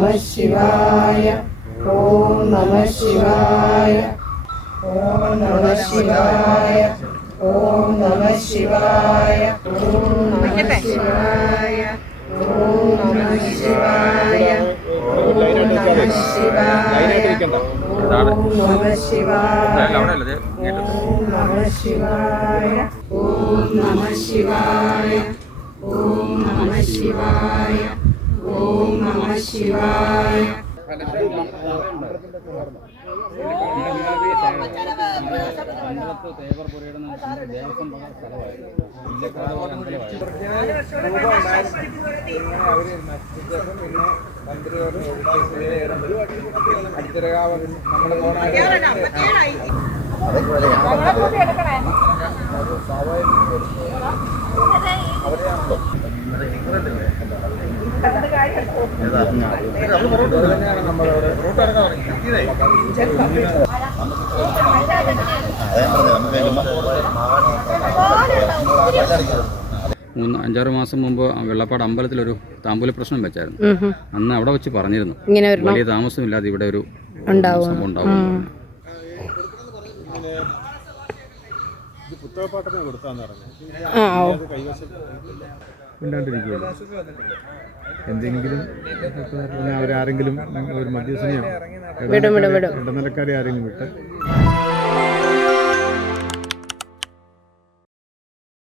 നമഃ ശിവായ. ഓം നമഃ ശിവായ. ഓം നമഃ ശിവായ. ഓം നമഃ ശിവായ. ഓം നമഃ ശിവായ. ഓം നമഃ ശിവായ. ഓം നമഃ ശിവായ. ഓം നമഃ ശിവായ. ഓം നമഃ ശിവായ. ഓം നമഃ ശിവായ. ഓം നമഃ ശിവായ. ഓം നമഃ ശിവായ. അഞ്ചാറ് മാസം മുമ്പ് വെള്ളപ്പാട് അമ്പലത്തിലൊരു താമ്പൂല പ്രശ്നം വെച്ചായിരുന്നു. അന്ന് അവിടെ വെച്ച് പറഞ്ഞിരുന്നു വലിയ താമസമില്ലാതെ ഇവിടെ ഒരു സംഭവം ഉണ്ടാവും. എന്തെങ്കിലും അവരാരെങ്കിലും ഒരു മധ്യസ്ഥനെയോ ഇടനിലക്കാരെ ആരെങ്കിലും വിട്ട്